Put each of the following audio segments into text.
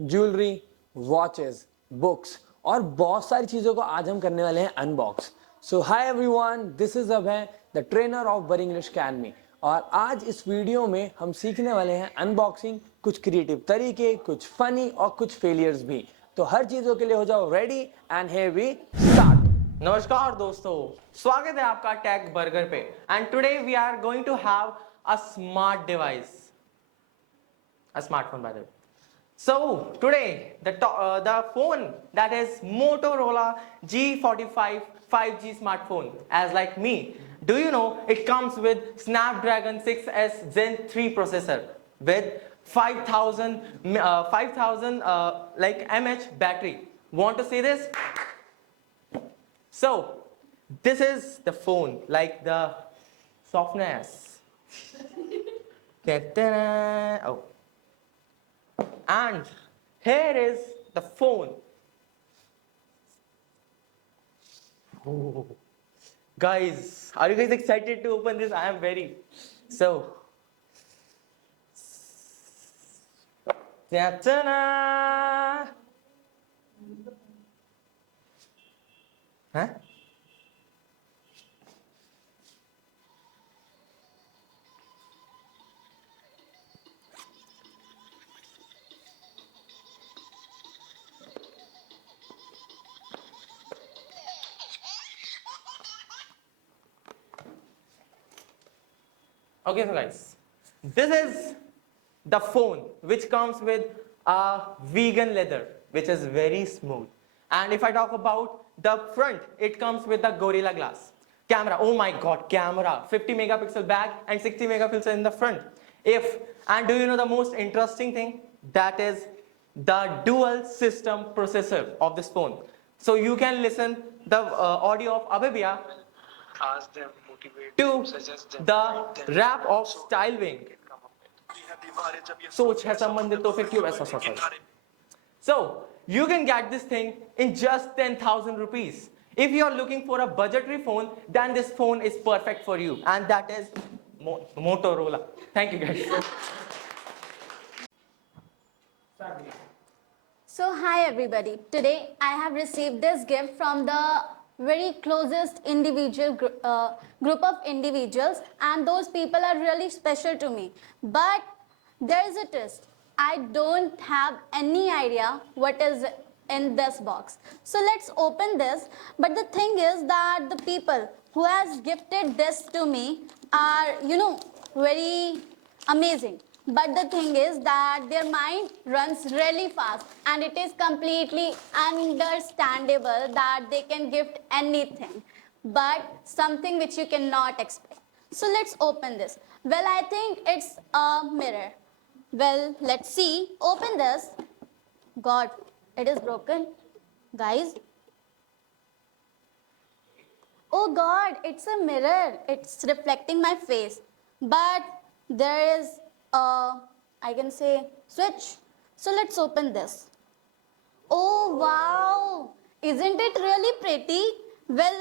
Jewellery, watches, books और बहुत सारी चीज़ों को आज हम करने वाले हैं unbox. So hi everyone, this is Abhay, the trainer of बर इंग्लिश अकेडमी। और आज इस वीडियो में हम सीखने वाले हैं अनबॉक्सिंग, कुछ क्रिएटिव तरीके, कुछ फनी और कुछ फेलियर्स भी। तो हर चीज़ों के लिए हो जाओ ready and here we start. नमस्कार दोस्तों, स्वागत है आपका टेक बर्गर पे। And today we are going to have a smart device, a smartphone by the way. So today the phone that is Motorola G45 5G smartphone, as like me, do you know it comes with Snapdragon 6s Gen 3 processor with 5000 like mAh battery. Want to see this? So this is the phone, like the softness. Oh. And here is the phone. Oh. Guys, are you guys excited to open this? I am very. So, ta-da! Huh? Okay, so guys, this is the phone which comes with a vegan leather, which is very smooth. And if I talk about the front, it comes with the Gorilla Glass. Camera, oh my god, camera, 50 megapixel back and 60 megapixel in the front. And do you know the most interesting thing? That is the dual system processor of this phone. So you can listen the audio of Abhibya, ask them, motivate to them, suggest them, the rap of Style Wing. सोच है संबंधित तो फिर क्यों ऐसा सोचा? So you can get this thing in just 10,000 rupees. If you are looking for a budgetary phone, then this phone is perfect for you, and that is Motorola. Thank you guys. So hi everybody. Today I have received this gift from the very closest group of individuals, and those people are really special to me. But there is a twist. I don't have any idea what is in this box. So let's open this. But the thing is that the people who has gifted this to me are, very amazing. But the thing is that their mind runs really fast, and it is completely understandable that they can gift anything, but something which you cannot expect. So let's open this. Well, I think it's a mirror. Well, let's see. Open this. God, it is broken. Guys. Oh God, it's a mirror. It's reflecting my face. But there is I can say switch. So let's open this. Oh wow, isn't it really pretty? Well,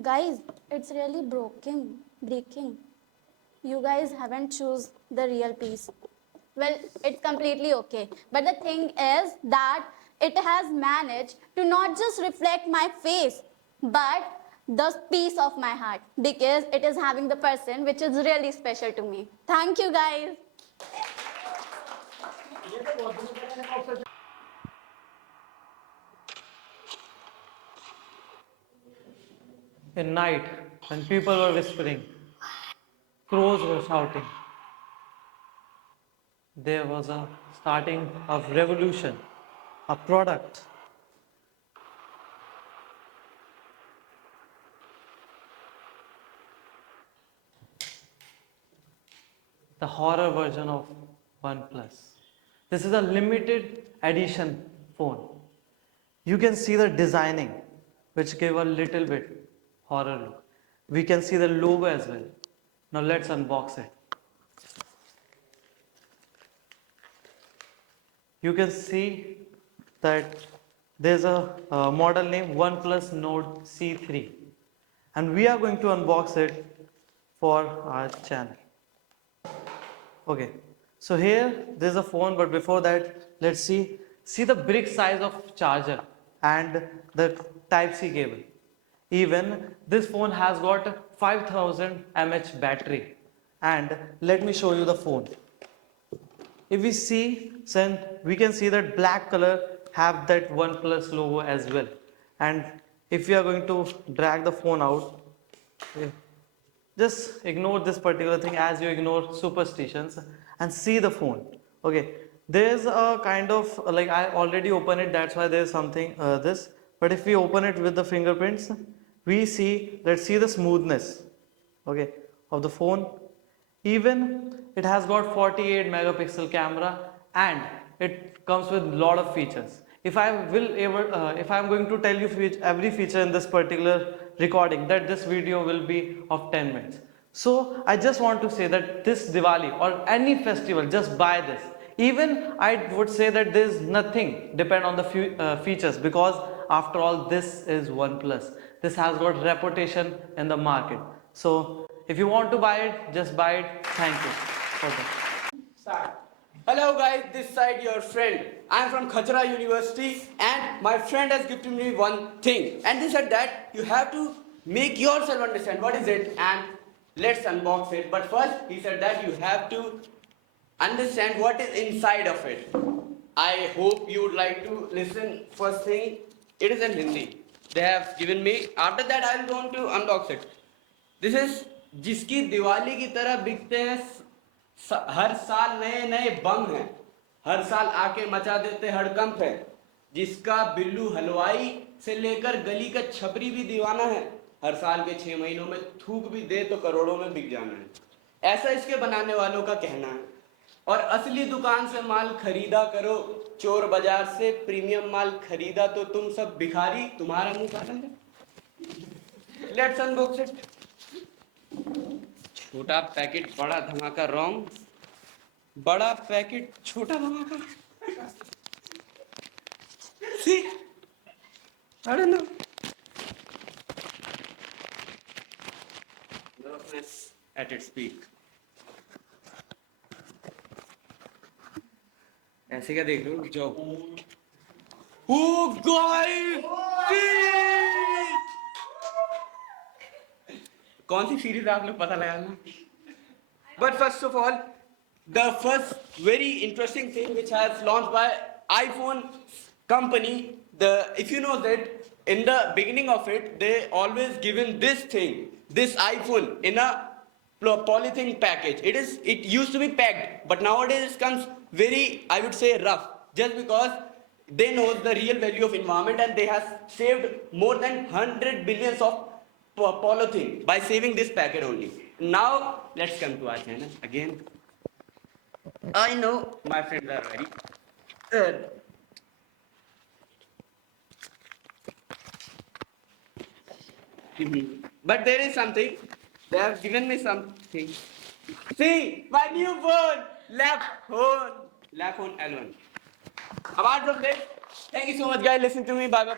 guys, it's really breaking. You guys haven't choose the real piece. Well, it's completely okay. But the thing is that it has managed to not just reflect my face, but the piece of my heart, because it is having the person which is really special to me. Thank you guys. In night, when people were whispering, crows were shouting, there was a starting of revolution, a product. The horror version of OnePlus. This is a limited edition phone. You can see the designing, which gave a little bit horror look. We can see the logo as well. Now let's unbox it. You can see that there's a model name OnePlus Nord C3, and we are going to unbox it for our channel. Okay, so here there's a phone, but before that let's see the brick size of charger and the Type-C cable. Even this phone has got 5000 mAh battery. And let me show you the phone. If we see, then we can see that black color have that OnePlus logo as well. And if we are going to drag the phone out, just ignore this particular thing as you ignore superstitions and see the phone. Okay, there's a kind of like I already opened it, that's why there's something this. But if we open it with the fingerprints, we see, let's see the smoothness, okay, of the phone. Even it has got 48 megapixel camera and it comes with lot of features. If I'm going to tell you every feature in this particular recording, that this video will be of 10 minutes. So I just want to say that this Diwali or any festival, just buy this. Even I would say that there is nothing depend on the features, because after all this is OnePlus. This has got reputation in the market. So if you want to buy it, just buy it. Thank you for that. Hello guys, this side your friend. I am from Khachra University and my friend has gifted me one thing. And they said that you have to make yourself understand what is it and let's unbox it. But first he said that you have to understand what is inside of it. I hope you would like to listen. First thing, it is in Hindi. They have given me. After that I am going to unbox it. This is जिसकी दिवाली की तरह बिकते हैं, हर साल नए नए बम हैं, हर साल आके मचा देते हड़कंप है, जिसका बिल्लू हलवाई से लेकर गली का छपरी भी दीवाना है, हर साल के 6 महीनों में थूक भी दे तो करोड़ों में बिक जाना है, ऐसा इसके बनाने वालों का कहना है। और असली दुकान से माल खरीदा करो, चोर बाजार से प्रीमियम माल खरीदा तो तुम सब भिखारी, तुम्हारा मुंह काला है। Let's unbox it. छोटा पैकेट बड़ा धमाका रॉन्ग, बड़ा पैकेट छोटा धमाका। See? I don't know. Nervousness at its peak. ऐसे क्या देख रहे हो? जाओ। Oh guys! कौन सी सीरीज आप लोग पता लगाना? But first of all, the first very interesting thing which has launched by iPhone company, if you know that in the beginning of it, they always given this thing, this iPhone in a polythene package. It used to be packed, but nowadays it comes very, I would say, rough, just because they know the real value of environment and they have saved more than 100 billions of polythene by saving this packet only. Now let's come to our channel again. I know my friends are very but there is something. They have given me something. See, my new phone, Lapphone L1. Apart from this, thank you so much, guys. Listen to me. Bye bye.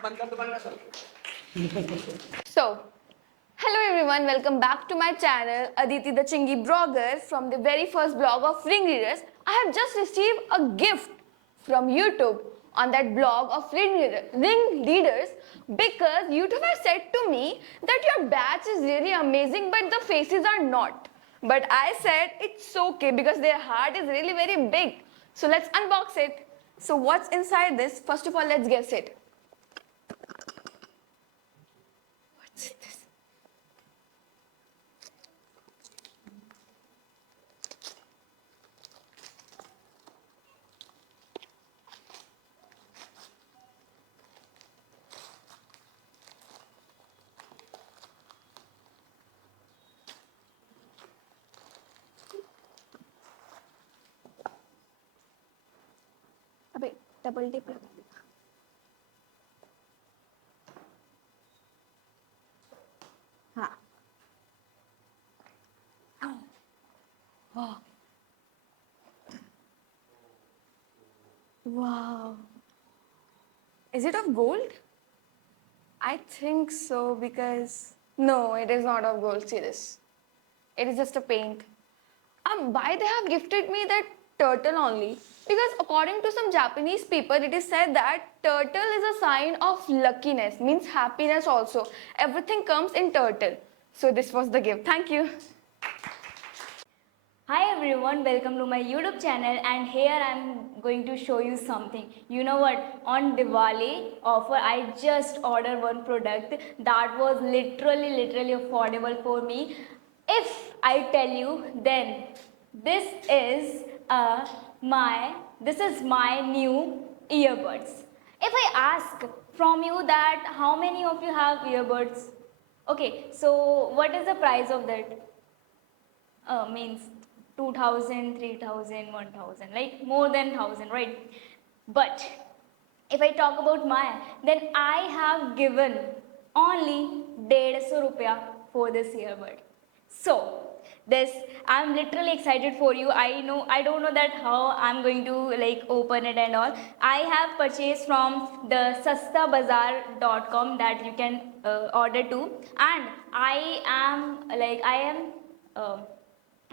So, hello everyone, welcome back to my channel, Aditi the Chingy Blogger from the very first blog of Ring Readers. I have just received a gift from YouTube on that blog of Ring Readers because YouTube has said to me that your batch is really amazing but the faces are not. But I said it's okay because their heart is really very big. So let's unbox it. So what's inside this? First of all, let's guess it. What's this? अबे double tip लगा देना। हाँ। Wow. Wow. Is it of gold? I think so because no, it is not of gold. See this. It is just a paint. Why they have gifted me that turtle only? Because according to some Japanese people, it is said that turtle is a sign of luckiness, means happiness also. Everything comes in turtle. So this was the gift. Thank you. Hi everyone, welcome to my YouTube channel, and here I'm going to show you something. You know what? On Diwali offer, I just ordered one product that was literally affordable for me. If I tell you, then this is my new earbuds. If I ask from you that how many of you have earbuds? Okay, so what is the price of that? Means 2000, 3000, 1000, like more than 1000, right? But if I talk about my, then I have given only 150 rupiah for this earbud. So this, I'm literally excited for you. I don't know that how I'm going to like open it and all. I have purchased from the sastabazaar.com that you can order to, and I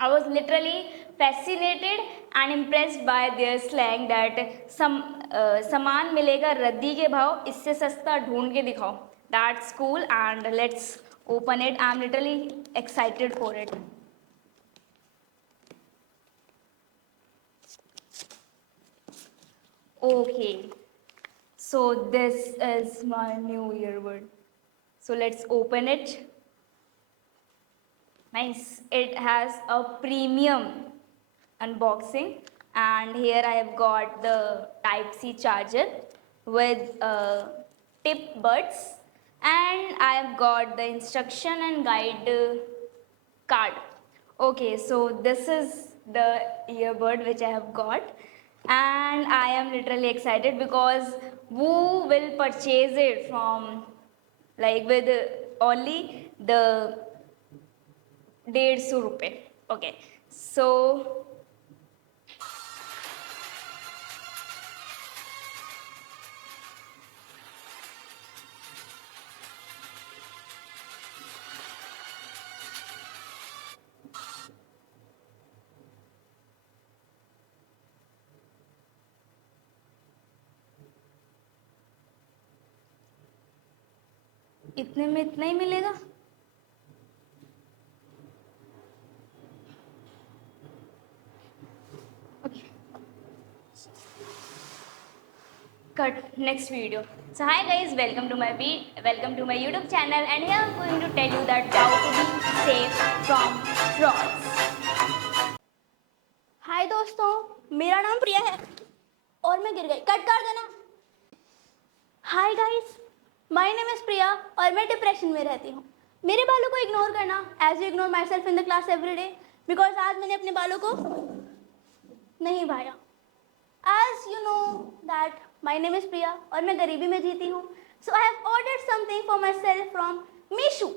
was literally fascinated and impressed by their slang that सामान मिलेगा रद्दी के भाव, इससे सस्ता ढूंढ के दिखाओ. That's cool, and let's open it. I'm literally excited for it. Okay, so this is my new earbud. So let's open it. Nice. It has a premium unboxing, and here I have got the Type-C charger with tip buds, and I have got the instruction and guide card. Okay, so this is the earbud which I have got, and I am literally excited because who will purchase it from like with only the 150 रुपए. Okay, so इतने में इतना ही मिलेगा. Cut. Next video. So hi guys, welcome to my YouTube channel, and here I'm going to tell you that how to be safe from frauds. हाय दोस्तों, मेरा नाम प्रिया है और मैं गिर गई. कट कर देना. Hi guys, my name is Priya और मैं डिप्रेशन में रहती हूँ. मेरे बालों को इग्नोर करना as you ignore myself in the class every day, because आज मैंने अपने बालों को नहीं भाया. As you know that my name is Priya और मैं गरीबी में जीती हूँ. So I have ordered something for myself from Meesho.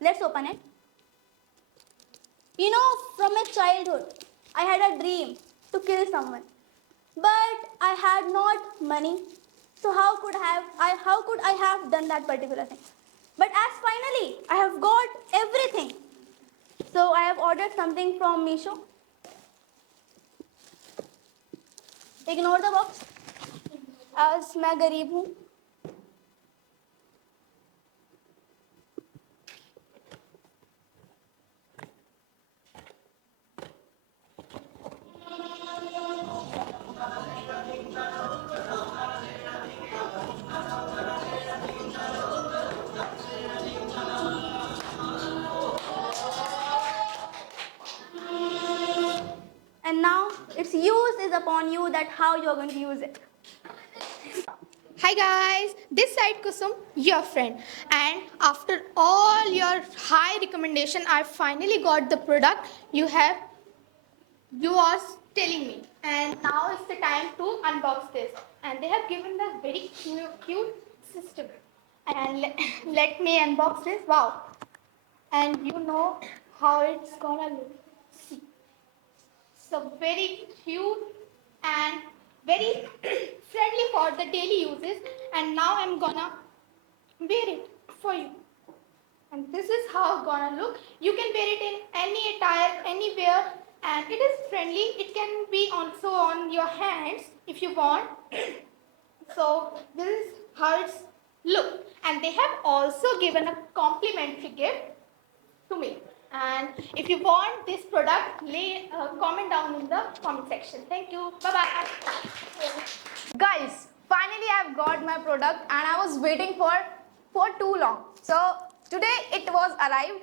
Let's open it. You know, from my childhood, I had a dream to kill someone, but I had not money. So how could I have done that particular thing? But as finally I have got everything, so I have ordered something from Meesho. Ignore the box, as मैं गरीब हूँ. And now its use is upon you, that how you are going to use it. Hi guys, this side Kusum, your friend, and after all your high recommendation, I finally got the product you was telling me, and now it's the time to unbox this. And they have given us very cute system, and let me unbox this. Wow, and you know how it's gonna look. See, so very cute and very friendly for the daily uses. And now I'm gonna wear it for you, and this is how it's gonna look. You can wear it in any attire, anywhere, and it is friendly. It can be also on your hands if you want. So this is how it's look, and they have also given a complimentary gift to me. And if you want this product, comment down in the comment section. Thank you. Bye bye. Guys, finally I've got my product and I was waiting for too long. So today it was arrived.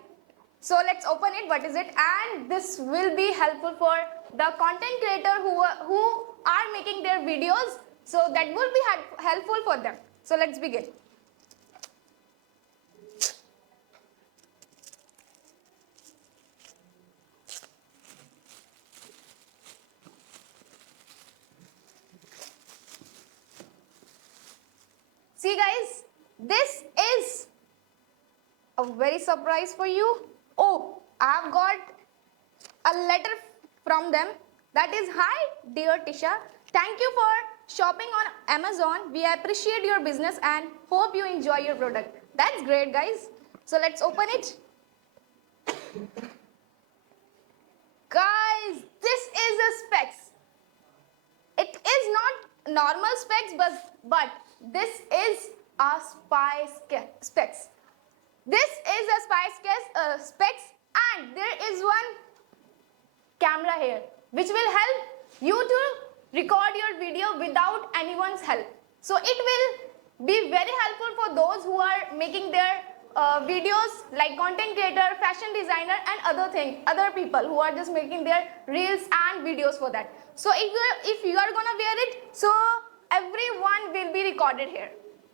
So let's open it. What is it? And this will be helpful for the content creator who are making their videos. So that will be helpful for them. So let's begin. See guys, this is a very surprise for you. Oh, I have got a letter from them that is, hi dear Tisha, thank you for shopping on Amazon. We appreciate your business and hope you enjoy your product. That's great guys. So let's open it. Guys, this is a specs. It is not normal specs, but this is a specs. This is a specs, and there is one camera here which will help you to record your video without anyone's help. So it will be very helpful for those who are making their videos, like content creator, fashion designer, and other people who are just making their reels and videos for that. So if you are gonna wear it, so everyone will be recorded here.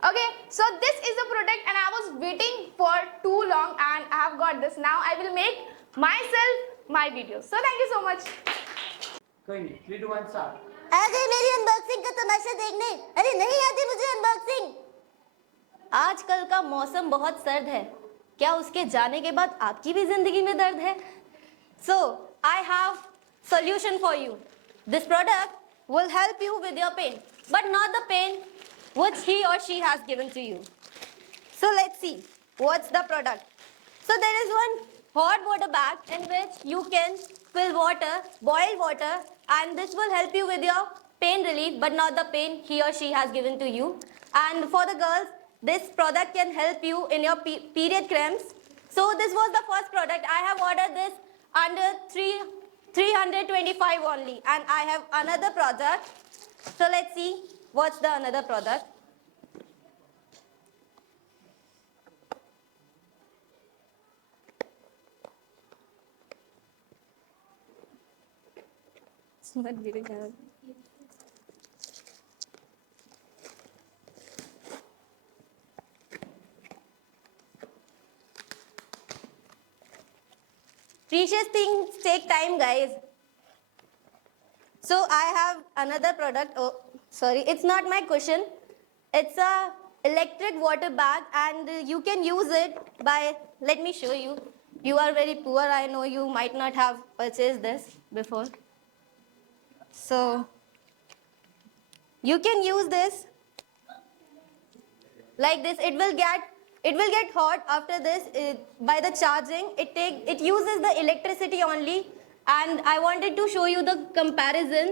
Okay, so this is a product and I was waiting for too long and I have got this. Now I will make myself my videos. So thank you so much. कोई नहीं, 3 2 1 start. आ गई मेरी unboxing का तमाशा देखने। अरे नहीं आती मुझे अनबॉक्सिंग। आजकल का मौसम बहुत सर्द है। क्या उसके जाने के बाद आपकी भी जिंदगी में दर्द है? So I have solution for you. This product will help you with your pain, but not the pain which he or she has given to you. So let's see what's the product. So there is one hot water bag in which you can fill water, boil water, and this will help you with your pain relief, but not the pain he or she has given to you. And for the girls, this product can help you in your period cramps. So this was the first product. I have ordered this under 325 only, and I have another product. So let's see what's the another product. It's not very hard. Precious things take time, guys. So I have another product. Oh, sorry, it's not my cushion. It's a electric water bag, and you can use it by, let me show you. You are very poor, I know you might not have purchased this before. So you can use this like this. It will get hot after this by the charging. It uses the electricity only, and I wanted to show you the comparison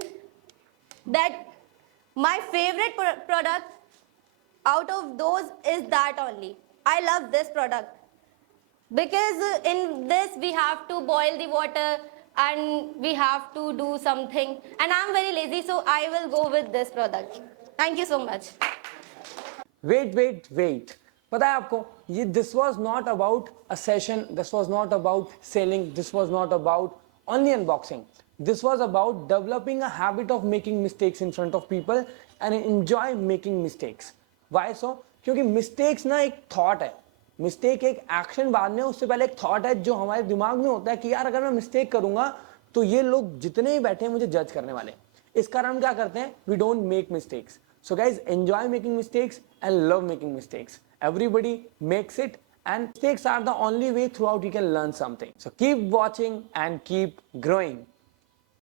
that my favorite product out of those is that only. I love this product because in this we have to boil the water and we have to do something, and I'm very lazy, so I will go with this product. Thank you so much. Wait. पता है आपको, ये this was not about a session, this was not about selling, this was not about only unboxing. This was about developing a habit of making mistakes in front of people and enjoy making mistakes. Why so? क्योंकि mistakes ना एक thought है, mistake एक action बाद में, उससे पहले एक thought है जो हमारे दिमाग में होता है कि यार अगर मैं mistake करूंगा तो ये लोग जितने ही बैठे हैं मुझे जज करने वाले। इस कारण हम क्या करते हैं? We don't make mistakes. So guys, enjoy making mistakes and love making mistakes. Everybody makes it, and mistakes are the only way throughout you can learn something. So keep watching and keep growing.